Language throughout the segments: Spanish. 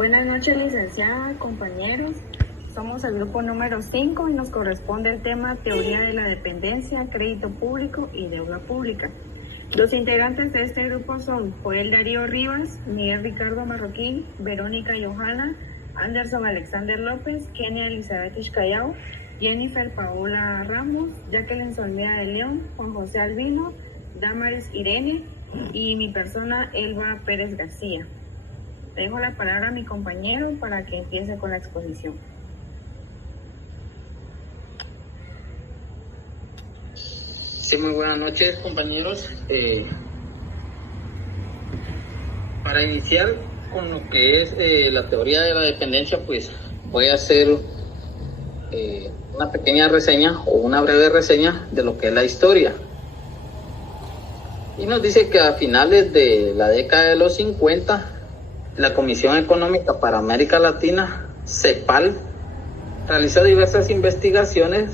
Buenas noches, licenciada, compañeros. Somos el grupo número 5 y nos corresponde el tema Teoría de la Dependencia, Crédito Público y Deuda Pública. Los integrantes de este grupo son Joel Darío Rivas, Miguel Ricardo Marroquín, Verónica Johanna, Anderson Alexander López, Kenia Elizabeth Ishcayao, Jennifer Paola Ramos, Jacqueline Solmea de León, Juan José Albino, Damaris Irene y mi persona Elba Pérez García. Dejo la palabra a mi compañero para que empiece con la exposición. Sí, muy buenas noches, compañeros. Para iniciar con lo que es la teoría de la dependencia, pues voy a hacer una pequeña reseña o una breve reseña de lo que es la historia. Y nos dice que a finales de la década de los 50, la Comisión Económica para América Latina, CEPAL, realizó diversas investigaciones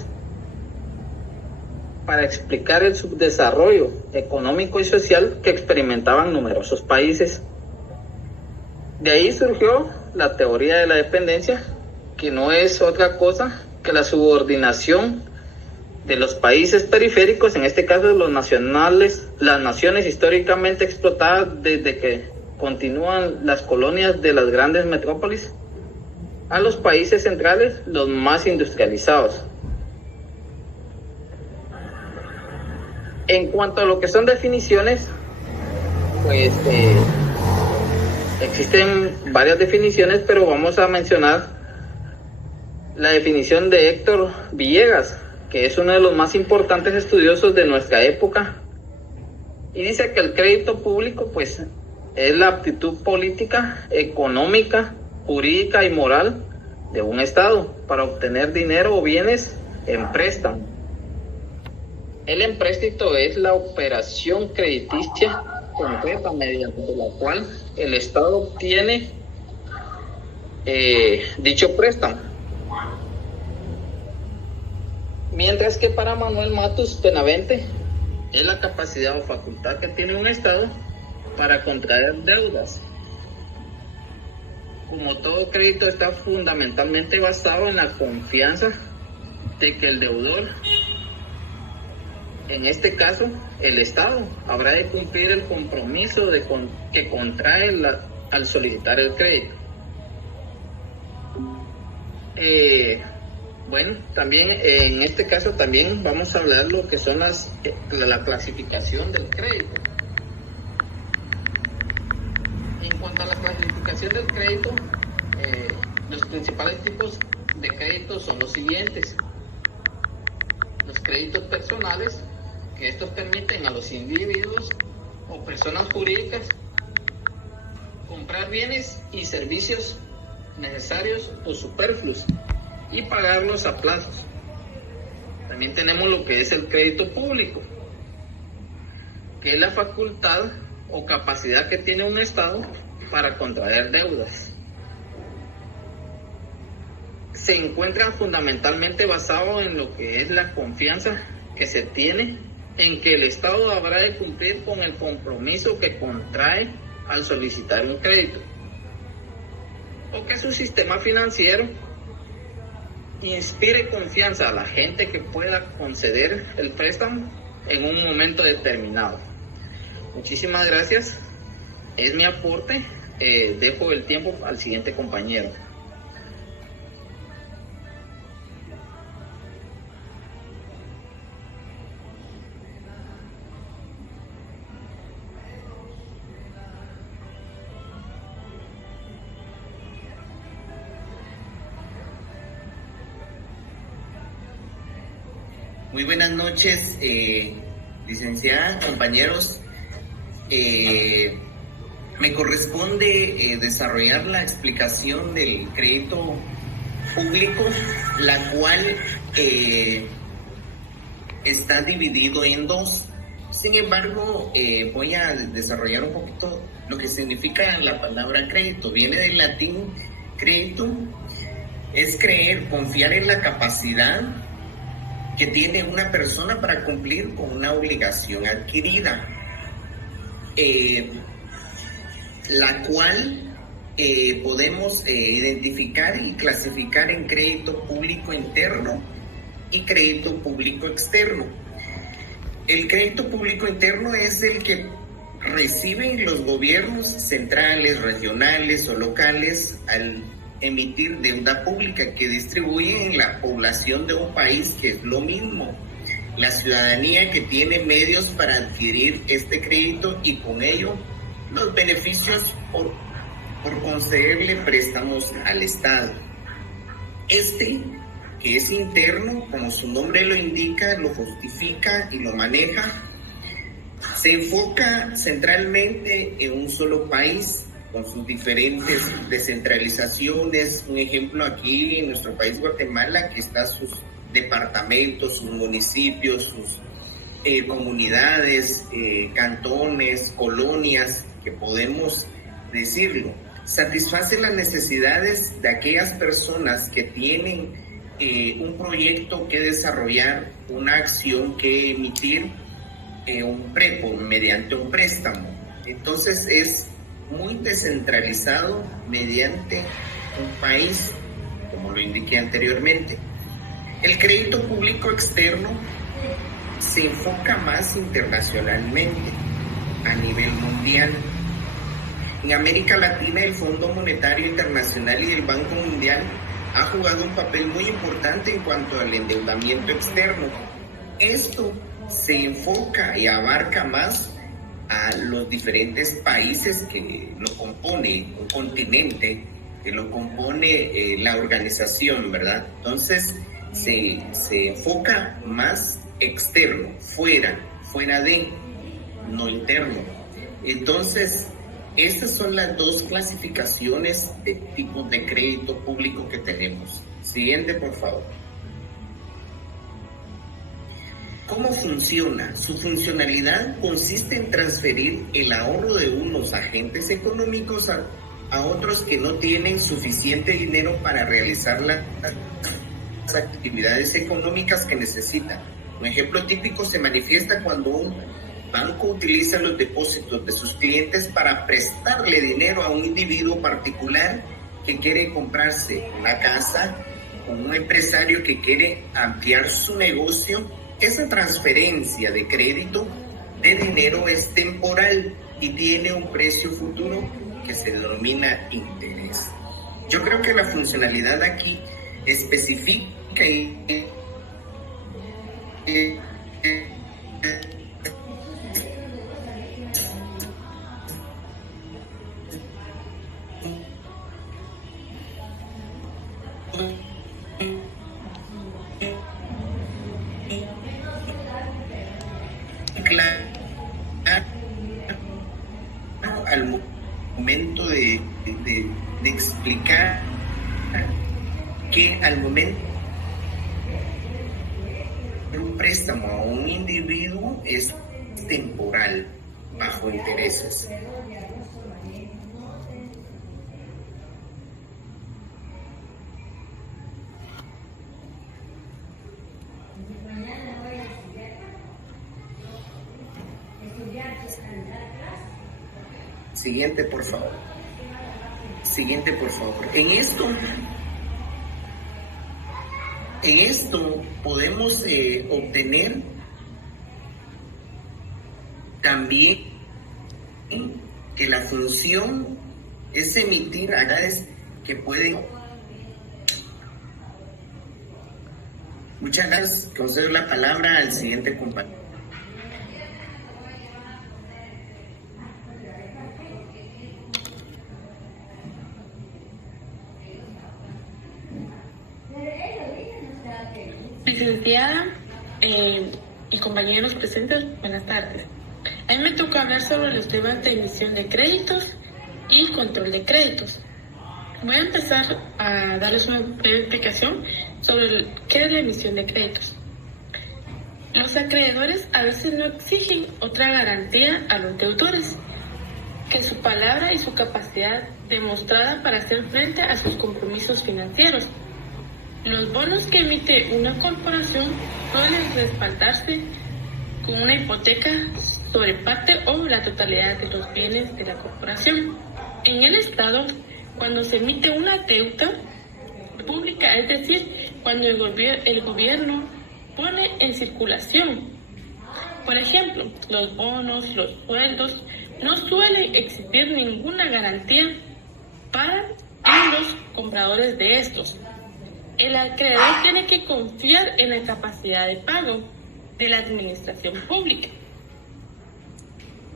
para explicar el subdesarrollo económico y social que experimentaban numerosos países. De ahí surgió la teoría de la dependencia, que no es otra cosa que la subordinación de los países periféricos, en este caso los nacionales, las naciones históricamente explotadas desde que continúan las colonias de las grandes metrópolis, a los países centrales, los más industrializados. En cuanto a lo que son definiciones, pues existen varias definiciones, pero vamos a mencionar la definición de Héctor Villegas, que es uno de los más importantes estudiosos de nuestra época, y dice que el crédito público pues es la aptitud política, económica, jurídica y moral de un Estado para obtener dinero o bienes en préstamo. El empréstito es la operación crediticia concreta mediante la cual el Estado obtiene dicho préstamo. Mientras que para Manuel Matus Penavente es la capacidad o facultad que tiene un Estado para contraer deudas. Como todo crédito está fundamentalmente basado en la confianza de que el deudor, en este caso el Estado, habrá de cumplir el compromiso que contrae al solicitar el crédito. Bueno, también en este caso también vamos a hablar lo que son la clasificación del crédito. En cuanto a la clasificación del crédito, los principales tipos de créditos son los siguientes. Los créditos personales, que estos permiten a los individuos o personas jurídicas comprar bienes y servicios necesarios o superfluos y pagarlos a plazos. También tenemos lo que es el crédito público, que es la facultad o capacidad que tiene un Estado para contraer deudas. Se encuentra fundamentalmente basado en lo que es la confianza que se tiene en que el Estado habrá de cumplir con el compromiso que contrae al solicitar un crédito, o que su sistema financiero inspire confianza a la gente que pueda conceder el préstamo en un momento determinado. Muchísimas gracias, es mi aporte. Dejo el tiempo al siguiente compañero. Muy buenas noches, licenciada, compañeros. Me corresponde desarrollar la explicación del crédito público, la cual está dividido en dos. Sin embargo, voy a desarrollar un poquito lo que significa la palabra crédito. Viene del latín crédito, es creer, confiar en la capacidad que tiene una persona para cumplir con una obligación adquirida, la cual podemos identificar y clasificar en crédito público interno y crédito público externo. El crédito público interno es el que reciben los gobiernos centrales, regionales o locales al emitir deuda pública que distribuyen en la población de un país, que es lo mismo. La ciudadanía que tiene medios para adquirir este crédito y con ello los beneficios por concederle préstamos al Estado. Este, que es interno, como su nombre lo indica, lo justifica y lo maneja, se enfoca centralmente en un solo país, con sus diferentes descentralizaciones. Un ejemplo aquí en nuestro país, Guatemala, que está sus departamentos, sus municipios, sus comunidades, cantones, colonias, que podemos decirlo. Satisface las necesidades de aquellas personas que tienen un proyecto que desarrollar, una acción que emitir mediante un préstamo. Entonces es muy descentralizado mediante un país, como lo indiqué anteriormente. El crédito público externo se enfoca más internacionalmente, a nivel mundial. En América Latina, el Fondo Monetario Internacional y el Banco Mundial ha jugado un papel muy importante en cuanto al endeudamiento externo. Esto se enfoca y abarca más a los diferentes países que lo compone, un continente que lo compone la organización, ¿verdad? Entonces se enfoca más externo, fuera de, no interno. Entonces, estas son las dos clasificaciones de tipos de crédito público que tenemos. Siguiente, por favor. ¿Cómo funciona? Su funcionalidad consiste en transferir el ahorro de unos agentes económicos a otros que no tienen suficiente dinero para realizar las actividades económicas que necesitan. Un ejemplo típico se manifiesta cuando un banco utiliza los depósitos de sus clientes para prestarle dinero a un individuo particular que quiere comprarse una casa, o un empresario que quiere ampliar su negocio. Esa transferencia de crédito de dinero es temporal y tiene un precio futuro que se denomina interés. Yo creo que la funcionalidad aquí especifica al momento de explicar que al momento de un préstamo a un individuo es temporal, bajo intereses. Siguiente, por favor. En esto podemos obtener también que la función es emitir actividades que pueden. Muchas gracias. Concedo la palabra al siguiente compañero. Licenciada y compañeros presentes, buenas tardes. A mí me toca hablar sobre los temas de emisión de créditos y control de créditos. Voy a empezar a darles una breve explicación sobre qué es la emisión de créditos. Los acreedores a veces no exigen otra garantía a los deudores que su palabra y su capacidad demostrada para hacer frente a sus compromisos financieros. Los bonos que emite una corporación suelen respaldarse con una hipoteca sobre parte o la totalidad de los bienes de la corporación. En el Estado, cuando se emite una deuda pública, es decir, cuando el gobierno pone en circulación. Por ejemplo, los bonos, los sueldos, no suele existir ninguna garantía para los compradores de estos. El acreedor tiene que confiar en la capacidad de pago de la administración pública,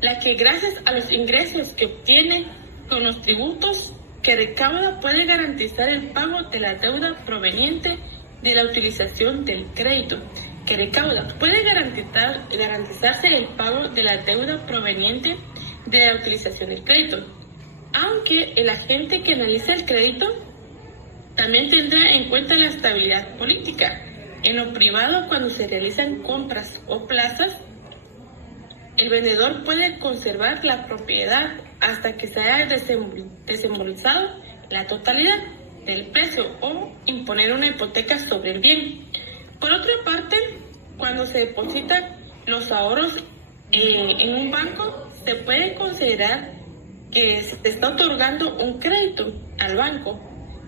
la que gracias a los ingresos que obtiene con los tributos que recauda puede garantizar el pago de la deuda proveniente de la utilización del crédito que recauda. Puede garantizarse el pago de la deuda proveniente de la utilización del crédito, aunque el agente que analiza el crédito también tendrá en cuenta la estabilidad política. En lo privado, cuando se realizan compras o plazas, el vendedor puede conservar la propiedad hasta que se haya desembolsado la totalidad del precio o imponer una hipoteca sobre el bien. Por otra parte, cuando se depositan los ahorros en un banco, se puede considerar que se está otorgando un crédito al banco,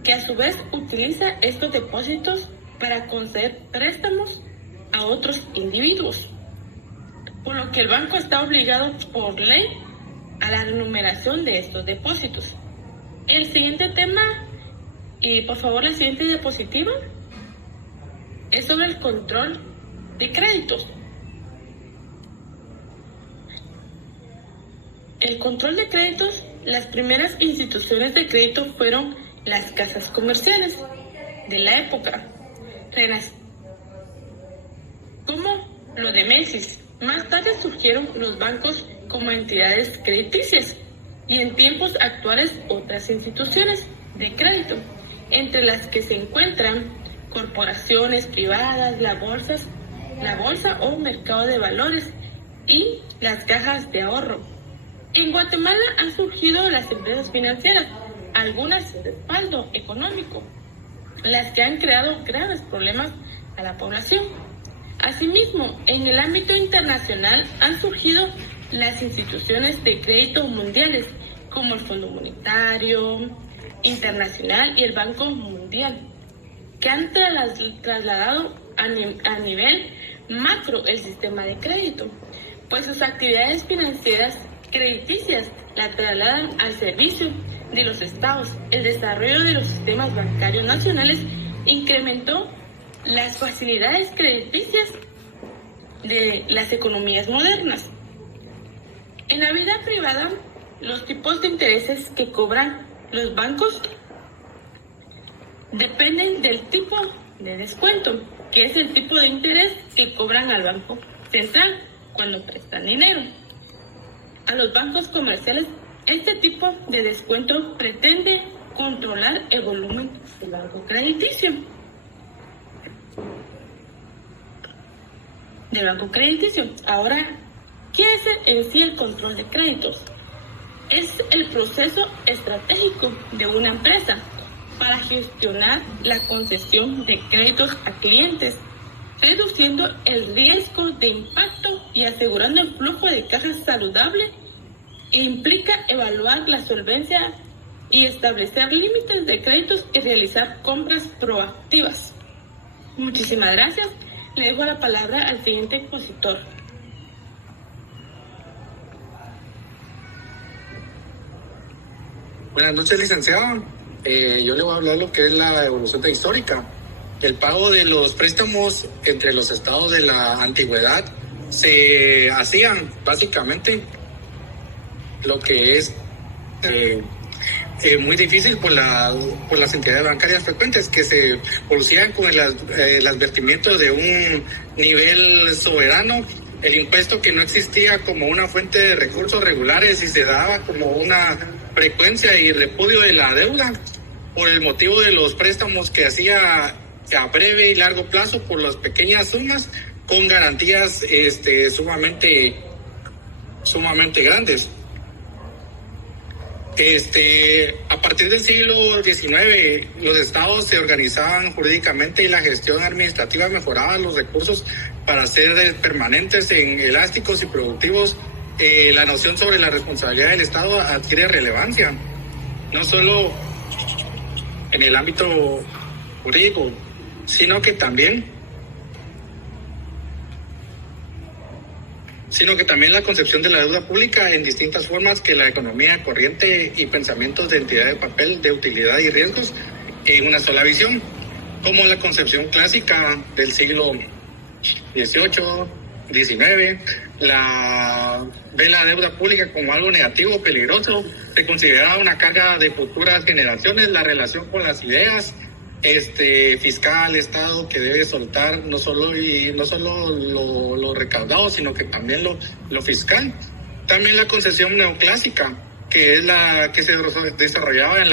que a su vez utiliza estos depósitos para conceder préstamos a otros individuos, por lo que el banco está obligado por ley a la remuneración de estos depósitos. El siguiente tema, y por favor la siguiente diapositiva, es sobre el control de créditos. El control de créditos, las primeras instituciones de crédito fueron las casas comerciales de la época, como lo de Macy's. Más tarde surgieron los bancos como entidades crediticias y en tiempos actuales otras instituciones de crédito, entre las que se encuentran corporaciones privadas, la bolsa o mercado de valores y las cajas de ahorro. En Guatemala han surgido las empresas financieras, algunas de respaldo económico, las que han creado graves problemas a la población. Asimismo, en el ámbito internacional han surgido las instituciones de crédito mundiales, como el Fondo Monetario Internacional y el Banco Mundial, que han trasladado a nivel macro el sistema de crédito, pues sus actividades financieras crediticias la trasladan al servicio de los estados. El desarrollo de los sistemas bancarios nacionales incrementó las facilidades crediticias de las economías modernas. En la vida privada, los tipos de intereses que cobran los bancos dependen del tipo de descuento, que es el tipo de interés que cobran al Banco Central cuando prestan dinero. A los bancos comerciales, este tipo de descuento pretende controlar el volumen del banco crediticio. Ahora, ¿qué es en sí el control de créditos? Es el proceso estratégico de una empresa para gestionar la concesión de créditos a clientes, reduciendo el riesgo de impacto y asegurando el flujo de caja saludable, e implica evaluar la solvencia y establecer límites de créditos y realizar compras proactivas. Muchísimas gracias. Le dejo la palabra al siguiente expositor. Buenas noches, licenciado. Yo le voy a hablar de lo que es la evolución histórica. El pago de los préstamos entre los estados de la antigüedad se hacían básicamente lo que es muy difícil por las entidades bancarias frecuentes, que se producían con el advertimiento de un nivel soberano, el impuesto que no existía como una fuente de recursos regulares y se daba como una frecuencia y repudio de la deuda por el motivo de los préstamos que hacía a breve y largo plazo por las pequeñas sumas con garantías sumamente grandes. A partir del siglo XIX, los estados se organizaban jurídicamente y la gestión administrativa mejoraba los recursos para ser permanentes, elásticos y productivos. La noción sobre la responsabilidad del Estado adquiere relevancia, no solo en el ámbito jurídico, sino que también la concepción de la deuda pública en distintas formas que la economía corriente y pensamientos de entidad de papel, de utilidad y riesgos en una sola visión, como la concepción clásica del siglo XVIII, XIX, ve la deuda pública como algo negativo, peligroso, se consideraba una carga de futuras generaciones, la relación con las ideas, fiscal, Estado, que debe soltar no solo lo recaudado, sino que también lo fiscal. También la concepción neoclásica, que es la que se desarrollaba en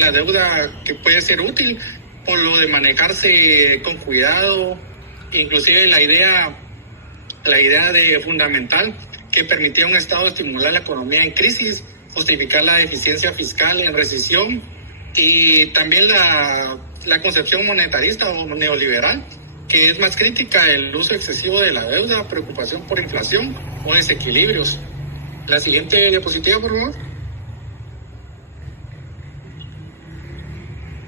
la deuda, que puede ser útil por lo de manejarse con cuidado, inclusive la idea de fundamental que permitía a un Estado estimular la economía en crisis, justificar la deficiencia fiscal en recesión, y también la concepción monetarista o neoliberal, que es más crítica el uso excesivo de la deuda, preocupación por inflación o desequilibrios. La siguiente diapositiva, por favor.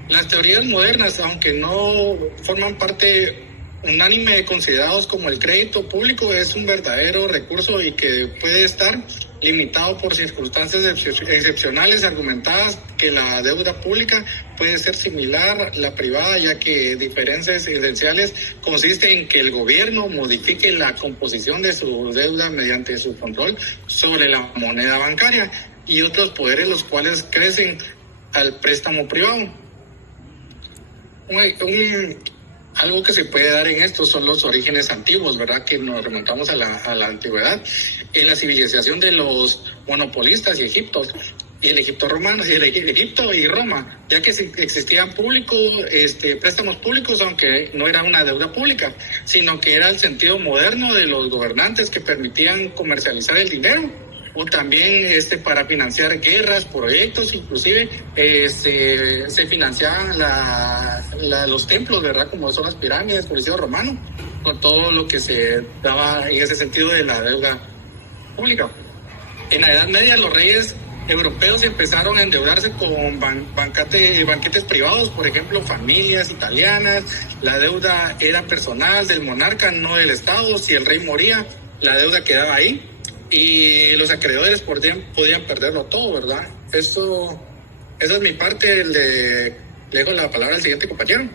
Las teorías modernas, aunque no forman parte unánime considerados como el crédito público, es un verdadero recurso y que puede estar limitado por circunstancias excepcionales argumentadas que la deuda pública puede ser similar a la privada, ya que diferencias esenciales consisten en que el gobierno modifique la composición de su deuda mediante su control sobre la moneda bancaria y otros poderes los cuales crecen al préstamo privado. Algo que se puede dar en esto son los orígenes antiguos, ¿verdad? Que nos remontamos a la antigüedad, en la civilización de los monopolistas y Egipto y Roma, ya que existían préstamos públicos, aunque no era una deuda pública, sino que era el sentido moderno de los gobernantes que permitían comercializar el dinero, o también para financiar guerras, proyectos, inclusive se financiaban los templos, ¿verdad? Como son las pirámides, el Coliseo Romano, con todo lo que se daba en ese sentido de la deuda pública. En la Edad Media los reyes europeos empezaron a endeudarse con banquetes privados, por ejemplo, familias italianas. La deuda era personal del monarca, no del Estado. Si el rey moría, la deuda quedaba ahí y los acreedores podían perderlo todo, ¿verdad? Esa es mi parte. Le dejo la palabra al siguiente compañero.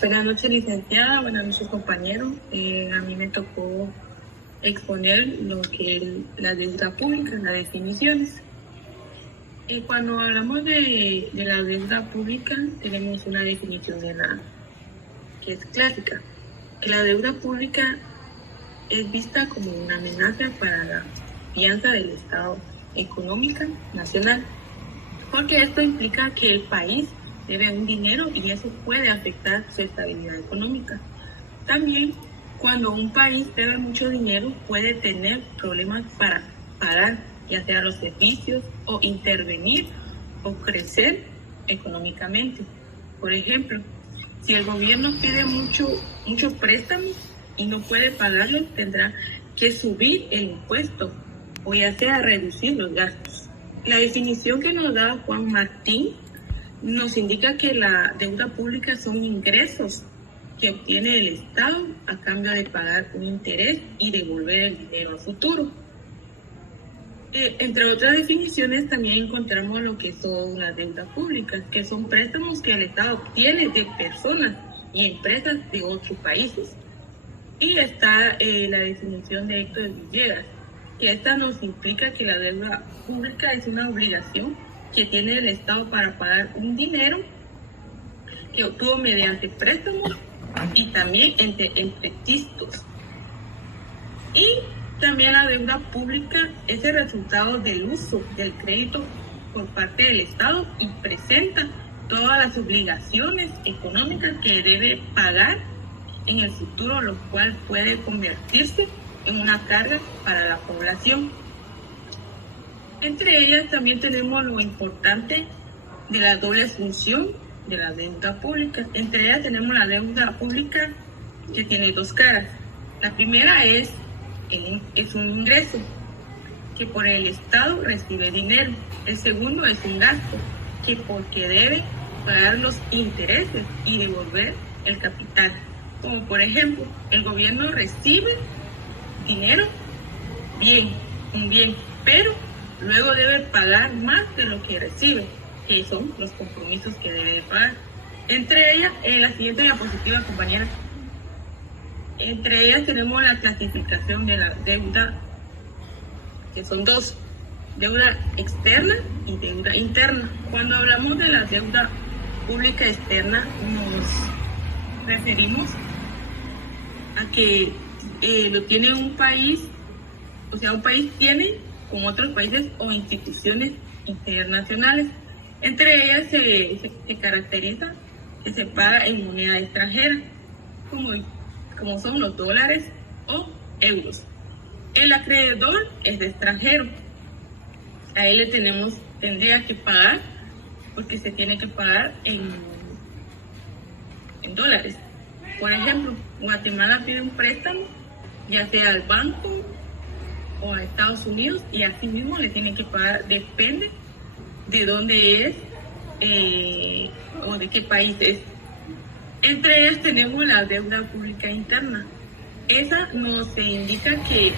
Buenas noches, licenciada. Buenas noches, compañeros. A mí me tocó exponer lo que es la deuda pública, las definiciones. Cuando hablamos de la deuda pública, tenemos una definición que es clásica, que la deuda pública es vista como una amenaza para la confianza del Estado económica nacional, porque esto implica que el país debe un dinero y eso puede afectar su estabilidad económica. También, cuando un país debe mucho dinero, puede tener problemas para pagar, ya sea los servicios o intervenir o crecer económicamente. Por ejemplo, si el gobierno pide mucho préstamo y no puede pagarlo, tendrá que subir el impuesto o ya sea reducir los gastos. La definición que nos da Juan Martín nos indica que la deuda pública son ingresos que obtiene el Estado a cambio de pagar un interés y devolver el dinero a futuro. Entre otras definiciones también encontramos lo que son las deudas públicas, que son préstamos que el Estado obtiene de personas y empresas de otros países. Y está la definición de Héctor Villegas, que esta nos implica que la deuda pública es una obligación que tiene el Estado para pagar un dinero que obtuvo mediante préstamos y también entre tistos. Y también la deuda pública es el resultado del uso del crédito por parte del Estado y presenta todas las obligaciones económicas que debe pagar en el futuro, lo cual puede convertirse en una carga para la población. Entre ellas también tenemos lo importante de la doble función de la deuda pública. Entre ellas tenemos la deuda pública que tiene dos caras. La primera es un ingreso que por el Estado recibe dinero. El segundo es un gasto, que porque debe pagar los intereses y devolver el capital. Como por ejemplo, el gobierno recibe dinero, un bien, pero luego debe pagar más de lo que recibe, que son los compromisos que debe de pagar. Entre ellas, en la siguiente diapositiva, compañera, entre ellas tenemos la clasificación de la deuda, que son dos: deuda externa y deuda interna. Cuando hablamos de la deuda pública externa, nos referimos a que lo tiene un país, o sea, un país tiene con otros países o instituciones internacionales. Entre ellas se caracteriza que se paga en moneda extranjera, como son los dólares o euros. El acreedor es de extranjero. A él tendría que pagar, porque se tiene que pagar en dólares. Por ejemplo, Guatemala pide un préstamo, ya sea al banco o a Estados Unidos, y así mismo le tiene que pagar, depende de dónde es o de qué país es. Entre ellas tenemos la deuda pública interna. Esa nos indica que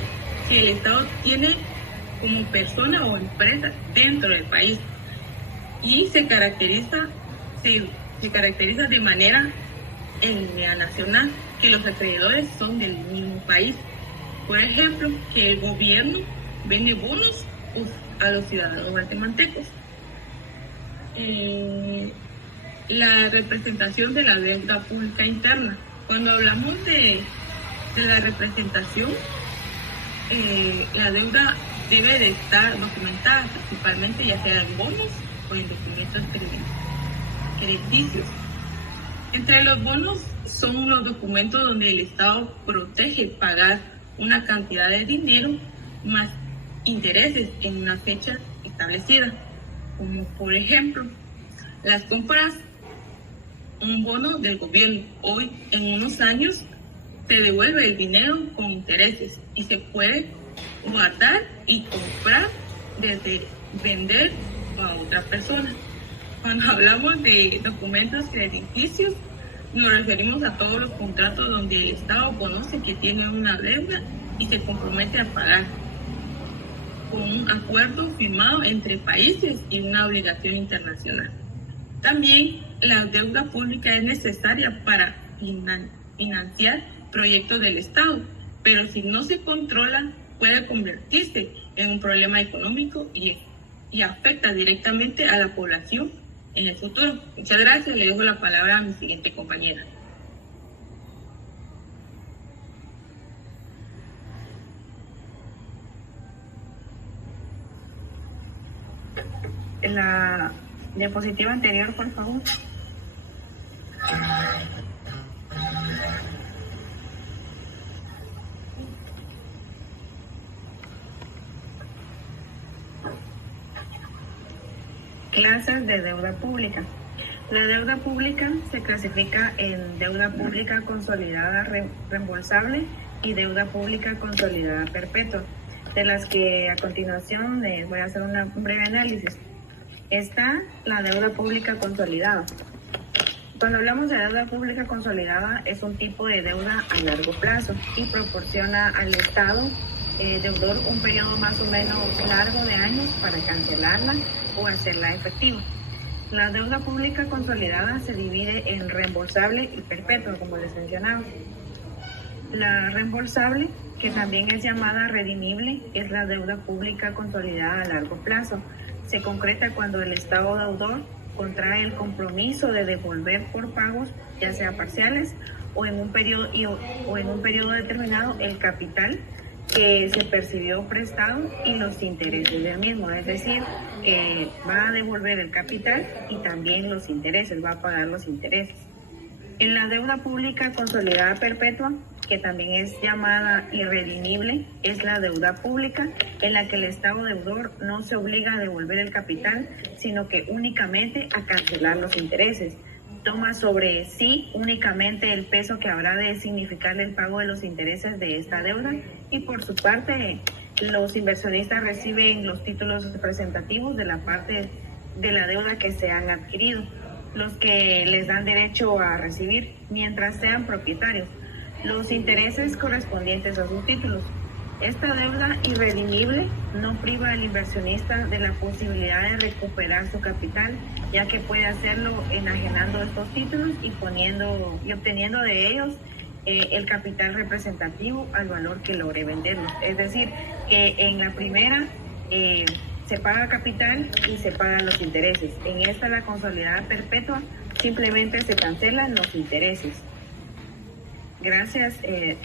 el Estado tiene como persona o empresa dentro del país, y se caracteriza de manera nacional, que los acreedores son del mismo país. Por ejemplo, que el gobierno vende bonos a los ciudadanos guatemaltecos. La representación de la deuda pública interna. Cuando hablamos de la representación, la deuda debe de estar documentada principalmente, ya sea en bonos o en documentos crediticios. Entre los bonos son los documentos donde el Estado protege pagar una cantidad de dinero más intereses en una fecha establecida, como por ejemplo las compras. Un bono del gobierno hoy, en unos años, se devuelve el dinero con intereses y se puede guardar y comprar desde vender a otra persona. Cuando hablamos de documentos crediticios, nos referimos a todos los contratos donde el Estado conoce que tiene una deuda y se compromete a pagar, con un acuerdo firmado entre países y una obligación internacional. También la deuda pública es necesaria para financiar proyectos del Estado, pero si no se controla puede convertirse en un problema económico y afecta directamente a la población en el futuro. Muchas gracias, le dejo la palabra a mi siguiente compañera. La diapositiva anterior, por favor. Clases de deuda pública. La deuda pública se clasifica en deuda pública consolidada reembolsable y deuda pública consolidada perpetua, de las que a continuación les voy a hacer un breve análisis. Está la deuda pública consolidada. Cuando hablamos de deuda pública consolidada, es un tipo de deuda a largo plazo y proporciona al Estado deudor un periodo más o menos largo de años para cancelarla o hacerla efectiva. La deuda pública consolidada se divide en reembolsable y perpetua, como les mencionaba. La reembolsable, que también es llamada redimible, es la deuda pública consolidada a largo plazo. Se concreta cuando el Estado deudor contrae el compromiso de devolver por pagos, ya sea parciales o en un periodo determinado, el capital que se percibió prestado y los intereses del mismo, es decir, que va a devolver el capital y también los intereses, va a pagar los intereses. En la deuda pública consolidada perpetua, que también es llamada irredimible, es la deuda pública en la que el Estado deudor no se obliga a devolver el capital, sino que únicamente a cancelar los intereses. toma sobre sí únicamente el peso que habrá de significar el pago de los intereses de esta deuda, y por su parte los inversionistas reciben los títulos representativos de la parte de la deuda que se han adquirido, los que les dan derecho a recibir mientras sean propietarios los intereses correspondientes a sus títulos. Esta deuda irredimible no priva al inversionista de la posibilidad de recuperar su capital, ya que puede hacerlo enajenando estos títulos y obteniendo de ellos el capital representativo al valor que logre venderlos. Es decir, que en la primera se paga capital y se pagan los intereses. En esta, la consolidada perpetua, simplemente se cancelan los intereses. Gracias.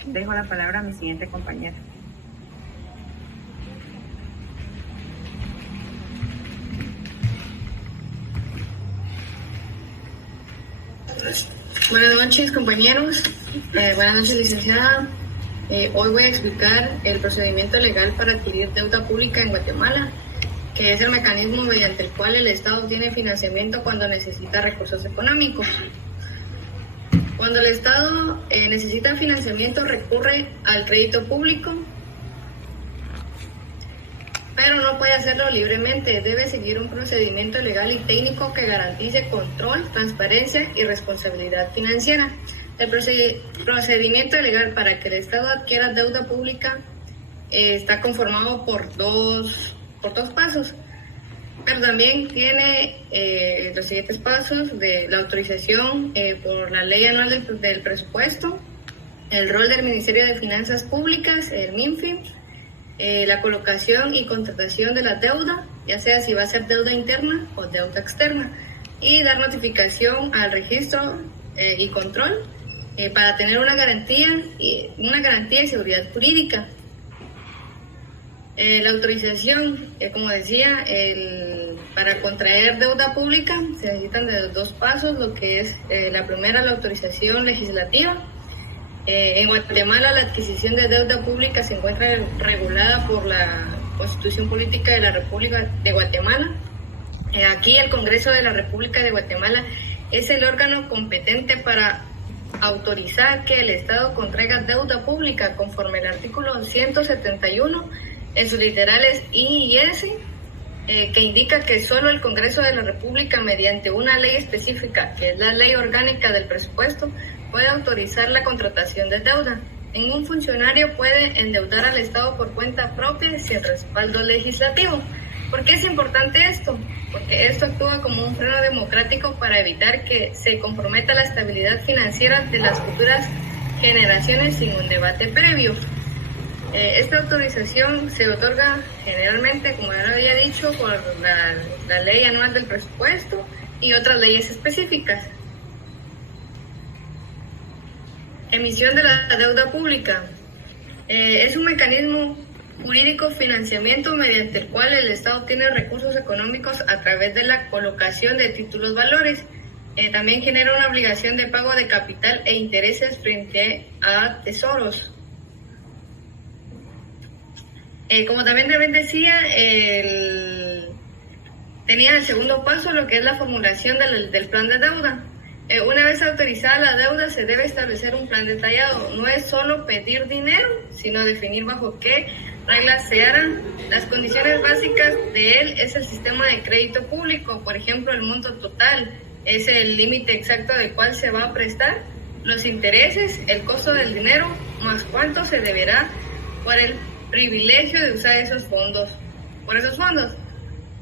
Dejo la palabra a mi siguiente compañera. Buenas noches, compañeros. Buenas noches, licenciada. Hoy voy a explicar el procedimiento legal para adquirir deuda pública en Guatemala, que es el mecanismo mediante el cual el Estado obtiene financiamiento cuando necesita recursos económicos. Cuando el Estado necesita financiamiento, recurre al crédito público, pero no puede hacerlo libremente. Debe seguir un procedimiento legal y técnico que garantice control, transparencia y responsabilidad financiera. El procedimiento legal para que el Estado adquiera deuda pública está conformado por dos pasos, pero también tiene los siguientes pasos: de la autorización por la ley anual del presupuesto, el rol del Ministerio de Finanzas Públicas, el MINFI, la colocación y contratación de la deuda, ya sea si va a ser deuda interna o deuda externa, y dar notificación al registro y control para tener una garantía y seguridad jurídica. La autorización, como decía, para contraer deuda pública se necesitan de dos pasos, lo que es la primera, la autorización legislativa. En Guatemala, la adquisición de deuda pública se encuentra regulada por la Constitución Política de la República de Guatemala. Aquí el Congreso de la República de Guatemala es el órgano competente para autorizar que el Estado contraiga deuda pública conforme al artículo 171 en sus literales I y S, que indica que solo el Congreso de la República, mediante una ley específica, que es la Ley Orgánica del Presupuesto, puede autorizar la contratación de deuda. Ningún funcionario puede endeudar al Estado por cuenta propia sin respaldo legislativo. ¿Por qué es importante esto? Porque esto actúa como un freno democrático para evitar que se comprometa la estabilidad financiera de las futuras generaciones sin un debate previo. Esta autorización se otorga generalmente, como ya lo había dicho, por la ley anual del presupuesto y otras leyes específicas. Emisión de la deuda pública. Es un mecanismo jurídico financiamiento mediante el cual el Estado obtiene recursos económicos a través de la colocación de títulos valores. También genera una obligación de pago de capital e intereses frente a tesoros. Como también decía, tenía el segundo paso, lo que es la formulación del plan de deuda. Una vez autorizada la deuda, se debe establecer un plan detallado. No es solo pedir dinero, sino definir bajo qué reglas se harán. Las condiciones básicas de él es el sistema de crédito público, por ejemplo, el monto total, es el límite exacto del cual se va a prestar, los intereses, el costo del dinero, más cuánto se deberá por el privilegio de usar esos fondos. Por esos fondos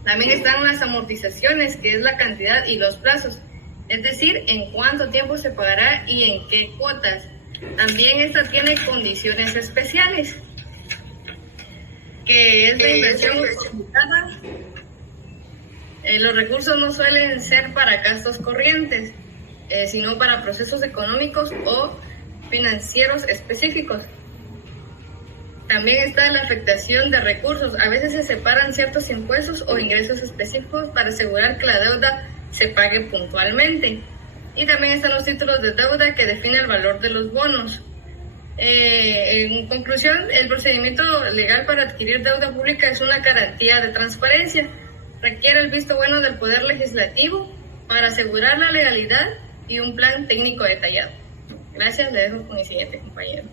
también están las amortizaciones, que es la cantidad y los plazos, es decir, en cuánto tiempo se pagará y en qué cuotas. También esta tiene condiciones especiales, que es la inversión justificada. Los recursos no suelen ser para gastos corrientes, sino para procesos económicos o financieros específicos. También está la afectación de recursos. A veces se separan ciertos impuestos o ingresos específicos para asegurar que la deuda se pague puntualmente. Y también están los títulos de deuda, que definen el valor de los bonos. En conclusión, el procedimiento legal para adquirir deuda pública es una garantía de transparencia. Requiere el visto bueno del Poder Legislativo para asegurar la legalidad y un plan técnico detallado. Gracias, le dejo con mi siguiente compañero.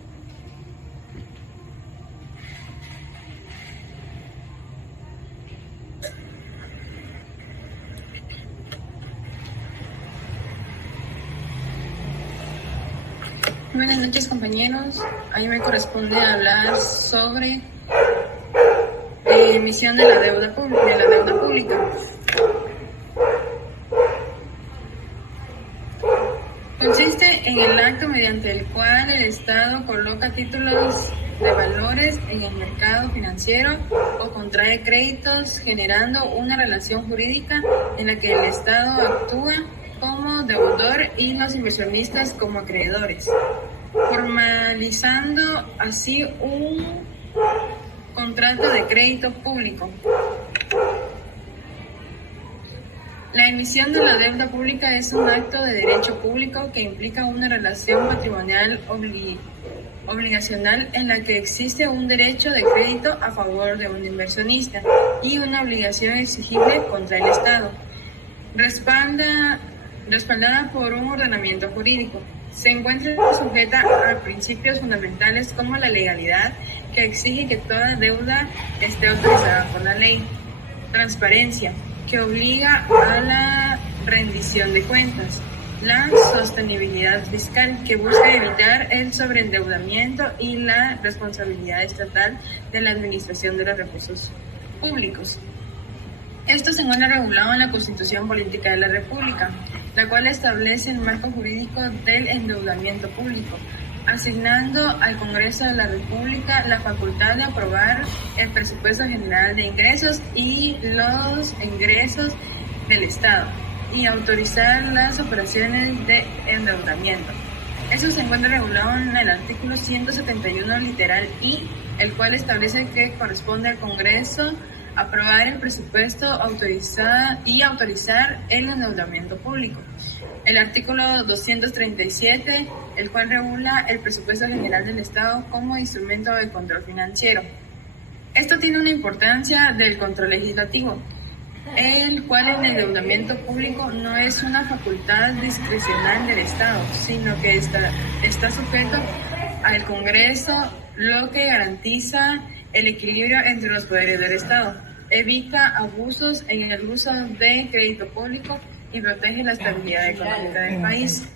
Buenas noches, compañeros. A mí me corresponde hablar sobre emisión de la deuda pública. Consiste en el acto mediante el cual el Estado coloca títulos de valores en el mercado financiero o contrae créditos, generando una relación jurídica en la que el Estado actúa como deudor y los inversionistas como acreedores, formalizando así un contrato de crédito público. La emisión de la deuda pública es un acto de derecho público que implica una relación patrimonial obligacional en la que existe un derecho de crédito a favor de un inversionista y una obligación exigible contra el Estado, respaldada por un ordenamiento jurídico. Se encuentra sujeta a principios fundamentales como la legalidad, que exige que toda deuda esté autorizada por la ley; transparencia, que obliga a la rendición de cuentas; la sostenibilidad fiscal, que busca evitar el sobreendeudamiento; y la responsabilidad estatal de la administración de los recursos públicos. Esto se encuentra regulado en la Constitución Política de la República, la cual establece el marco jurídico del endeudamiento público, asignando al Congreso de la República la facultad de aprobar el presupuesto general de ingresos y los ingresos del Estado y autorizar las operaciones de endeudamiento. Eso se encuentra regulado en el artículo 171 literal I, el cual establece que corresponde al Congreso aprobar el presupuesto y autorizar el endeudamiento público. El artículo 237, el cual regula el presupuesto general del Estado como instrumento de control financiero. Esto tiene una importancia del control legislativo, el cual el endeudamiento público no es una facultad discrecional del Estado, sino que está sujeto al Congreso, lo que garantiza el equilibrio entre los poderes del Estado, evita abusos en el uso de crédito público y protege la estabilidad económica del país.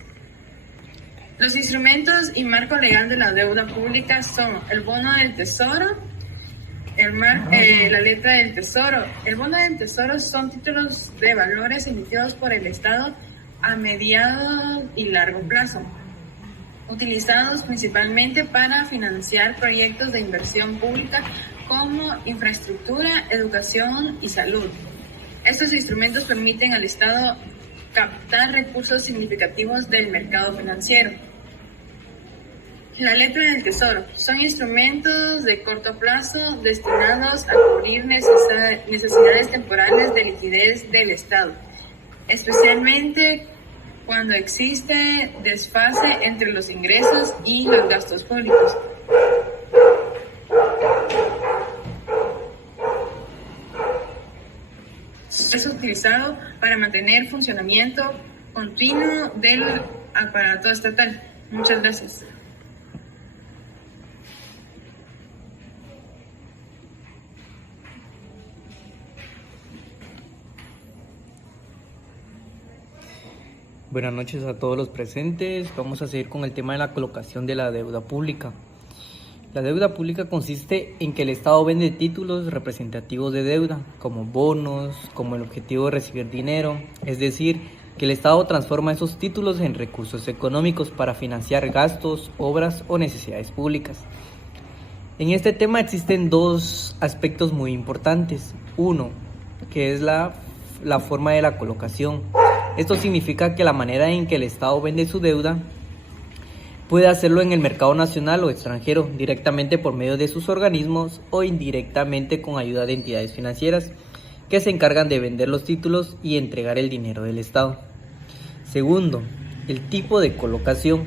Los instrumentos y marco legal de la deuda pública son el bono del tesoro, la letra del tesoro. El bono del tesoro son títulos de valores emitidos por el Estado a mediano y largo plazo, utilizados principalmente para financiar proyectos de inversión pública como infraestructura, educación y salud. Estos instrumentos permiten al Estado captar recursos significativos del mercado financiero. La letra del tesoro son instrumentos de corto plazo destinados a cubrir necesidades temporales de liquidez del Estado, especialmente cuando existe desfase entre los ingresos y los gastos públicos. Es utilizado para mantener funcionamiento continuo del aparato estatal. Muchas gracias. Buenas noches a todos los presentes. Vamos a seguir con el tema de la colocación de la deuda pública. La deuda pública consiste en que el Estado vende títulos representativos de deuda, como bonos, como el objetivo de recibir dinero, es decir, que el Estado transforma esos títulos en recursos económicos para financiar gastos, obras o necesidades públicas. En este tema existen dos aspectos muy importantes. Uno, que es la forma de la colocación. Esto significa que la manera en que el Estado vende su deuda puede hacerlo en el mercado nacional o extranjero, directamente por medio de sus organismos o indirectamente con ayuda de entidades financieras que se encargan de vender los títulos y entregar el dinero del Estado. Segundo, el tipo de colocación.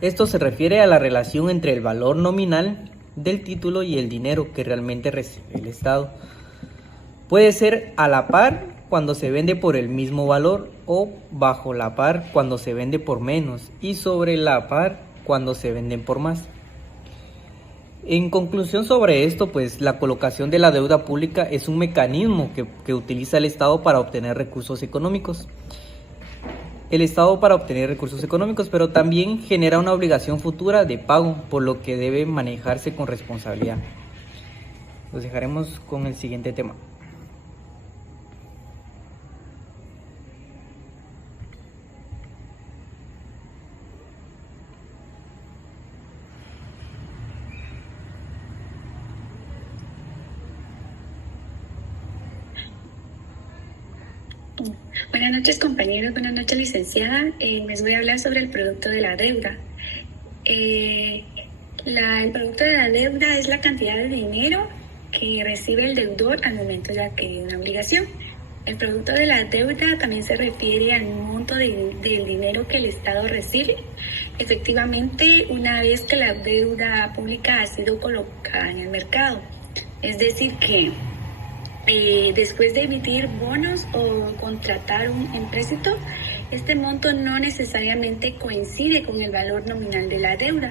Esto se refiere a la relación entre el valor nominal del título y el dinero que realmente recibe el Estado. Puede ser a la par cuando se vende por el mismo valor, o bajo la par cuando se vende por menos, y sobre la par cuando se venden por más. En conclusión sobre esto, pues la colocación de la deuda pública es un mecanismo que utiliza el Estado para obtener recursos económicos. Pero también genera una obligación futura de pago, por lo que debe manejarse con responsabilidad. Los dejaremos con el siguiente tema. Buenas noches, compañeros, buenas noches, licenciada. Les voy a hablar sobre el producto de la deuda. El producto de la deuda es la cantidad de dinero que recibe el deudor al momento de adquirir una obligación. El producto de la deuda también se refiere al monto del dinero que el Estado recibe efectivamente una vez que la deuda pública ha sido colocada en el mercado. Es decir que después de emitir bonos o contratar un empréstito, este monto no necesariamente coincide con el valor nominal de la deuda,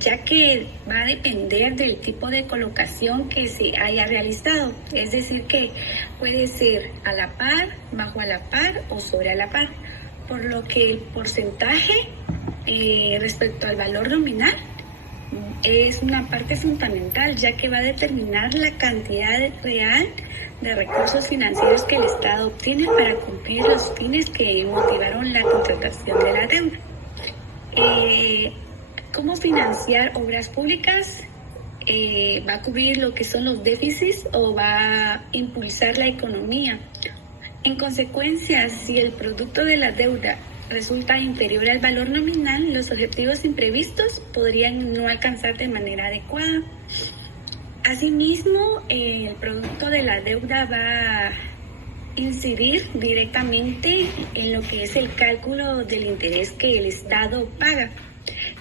ya que va a depender del tipo de colocación que se haya realizado. Es decir, que puede ser a la par, bajo a la par o sobre a la par, por lo que el porcentaje respecto al valor nominal es una parte fundamental, ya que va a determinar la cantidad real de recursos financieros que el Estado obtiene para cumplir los fines que motivaron la contratación de la deuda. ¿Cómo financiar obras públicas? ¿Va a cubrir lo que son los déficits o va a impulsar la economía? En consecuencia, si el producto de la deuda resulta inferior al valor nominal, los objetivos imprevistos podrían no alcanzar de manera adecuada. Asimismo, el producto de la deuda va a incidir directamente en lo que es el cálculo del interés que el Estado paga,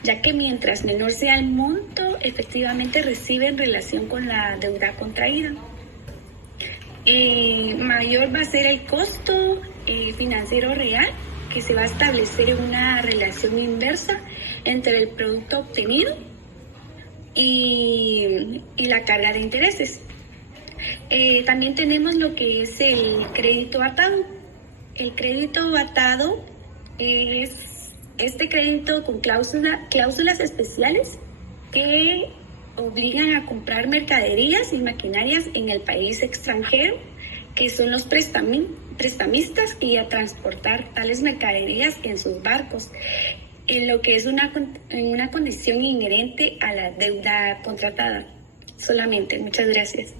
ya que mientras menor sea el monto efectivamente recibe en relación con la deuda contraída, mayor va a ser el costo financiero real, que se va a establecer una relación inversa entre el producto obtenido y la carga de intereses. También tenemos lo que es el crédito atado. El crédito atado es este crédito con cláusulas especiales que obligan a comprar mercaderías y maquinarias en el país extranjero, que son los prestamistas, y a transportar tales mercaderías en sus barcos, en lo que es una condición inherente a la deuda contratada. Solamente, muchas gracias.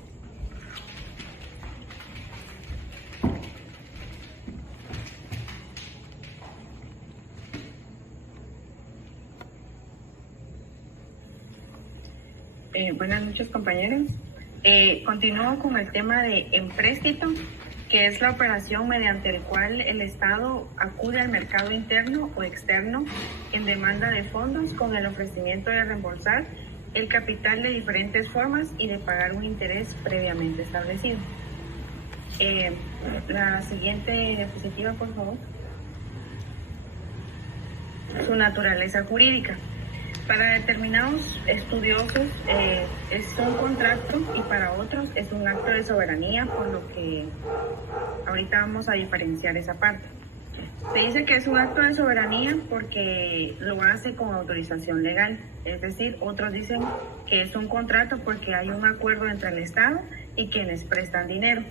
Buenas noches, compañeros. Continúo con el tema de empréstito, que es la operación mediante el cual el Estado acude al mercado interno o externo en demanda de fondos con el ofrecimiento de reembolsar el capital de diferentes formas y de pagar un interés previamente establecido. La siguiente diapositiva, por favor. Su naturaleza jurídica. Para determinados estudiosos es un contrato y para otros es un acto de soberanía, por lo que ahorita vamos a diferenciar esa parte. Se dice que es un acto de soberanía porque lo hace con autorización legal, es decir, otros dicen que es un contrato porque hay un acuerdo entre el Estado y quienes prestan dinero.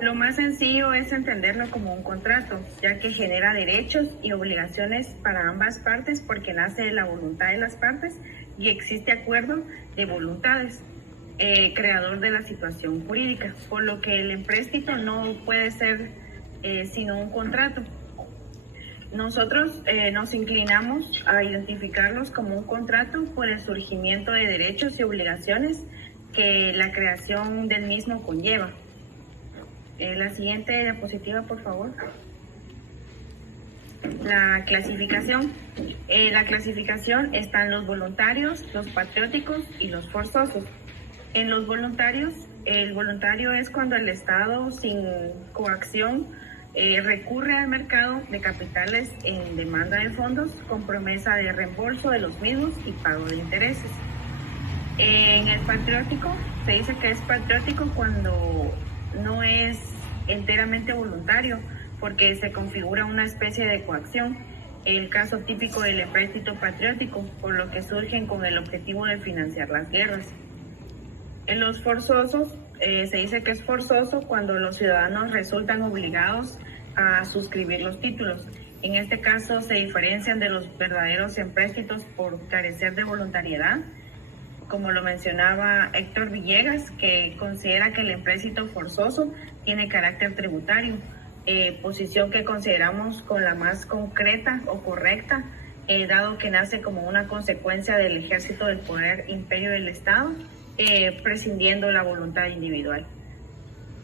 Lo más sencillo es entenderlo como un contrato, ya que genera derechos y obligaciones para ambas partes porque nace de la voluntad de las partes y existe acuerdo de voluntades, creador de la situación jurídica, por lo que el empréstito no puede ser sino un contrato. Nosotros nos inclinamos a identificarlos como un contrato por el surgimiento de derechos y obligaciones que la creación del mismo conlleva. La siguiente diapositiva, por favor. La clasificación. La clasificación están los voluntarios, los patrióticos y los forzosos. En los voluntarios El voluntario es cuando el Estado, sin coacción, recurre al mercado de capitales en demanda de fondos con promesa de reembolso de los mismos y pago de intereses. En el patriótico se dice que es patriótico cuando no es enteramente voluntario, porque se configura una especie de coacción. El caso típico del empréstito patriótico, por lo que surgen con el objetivo de financiar las guerras. En los forzosos, se dice que es forzoso cuando los ciudadanos resultan obligados a suscribir los títulos. En este caso se diferencian de los verdaderos empréstitos por carecer de voluntariedad, como lo mencionaba Héctor Villegas, que considera que el empréstito forzoso tiene carácter tributario, posición que consideramos con la más concreta o correcta, dado que nace como una consecuencia del ejercicio del poder imperio del Estado, prescindiendo la voluntad individual.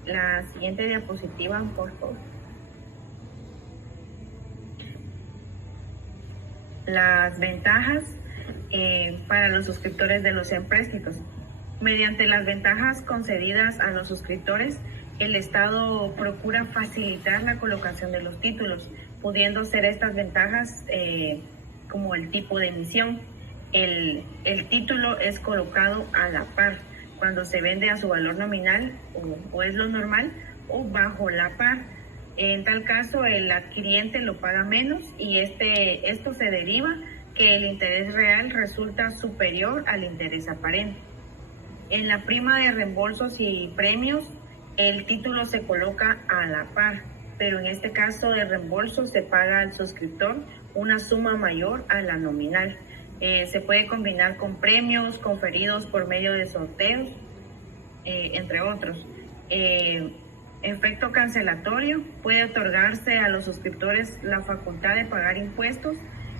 La siguiente diapositiva, por favor. Las ventajas para los suscriptores de los empréstitos. Mediante las ventajas concedidas a los suscriptores, el Estado procura facilitar la colocación de los títulos, pudiendo ser estas ventajas como el tipo de emisión. El título es colocado a la par cuando se vende a su valor nominal o es lo normal, o bajo la par. En tal caso, el adquiriente lo paga menos y esto se deriva que el interés real resulta superior al interés aparente. En la prima de reembolsos y premios, el título se coloca a la par, pero en este caso de reembolso se paga al suscriptor una suma mayor a la nominal. Se puede combinar con premios conferidos por medio de sorteos, entre otros. Efecto cancelatorio: puede otorgarse a los suscriptores la facultad de pagar impuestos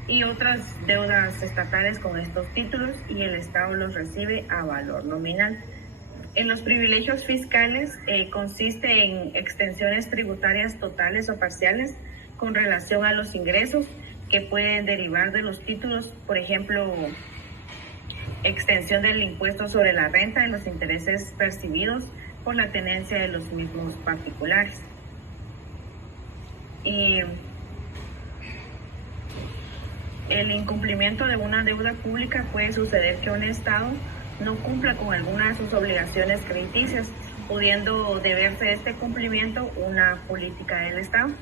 y otras deudas estatales con estos títulos, y el Estado los recibe a valor nominal. En los privilegios fiscales consiste en extensiones tributarias totales o parciales con relación a los ingresos que pueden derivar de los títulos, por ejemplo, extensión del impuesto sobre la renta de los intereses percibidos por la tenencia de los mismos particulares. Y el incumplimiento de una deuda pública: puede suceder que un Estado no cumpla con alguna de sus obligaciones crediticias, pudiendo deberse este cumplimiento una política del Estado,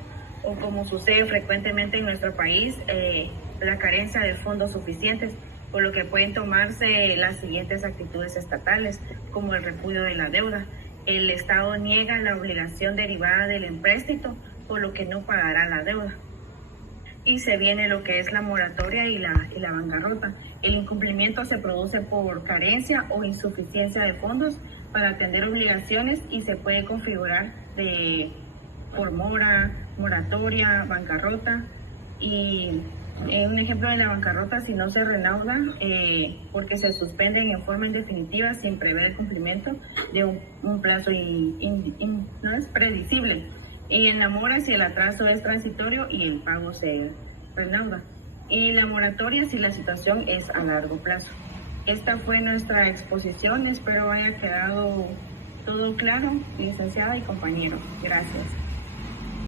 o como sucede frecuentemente en nuestro país, la carencia de fondos suficientes, por lo que pueden tomarse las siguientes actitudes estatales, como el repudio de la deuda. El Estado niega la obligación derivada del empréstito, por lo que no pagará la deuda. Y se viene lo que es la moratoria y la bancarrota. El incumplimiento se produce por carencia o insuficiencia de fondos para atender obligaciones y se puede configurar por mora, moratoria, bancarrota. Y un ejemplo de la bancarrota: si no se renauda porque se suspenden en forma indefinitiva sin prever el cumplimiento de un plazo no es predecible. Y en la mora, si el atraso es transitorio y el pago se renauda. Y la moratoria, si la situación es a largo plazo. Esta fue nuestra exposición. Espero haya quedado todo claro, licenciada y compañeros. Gracias.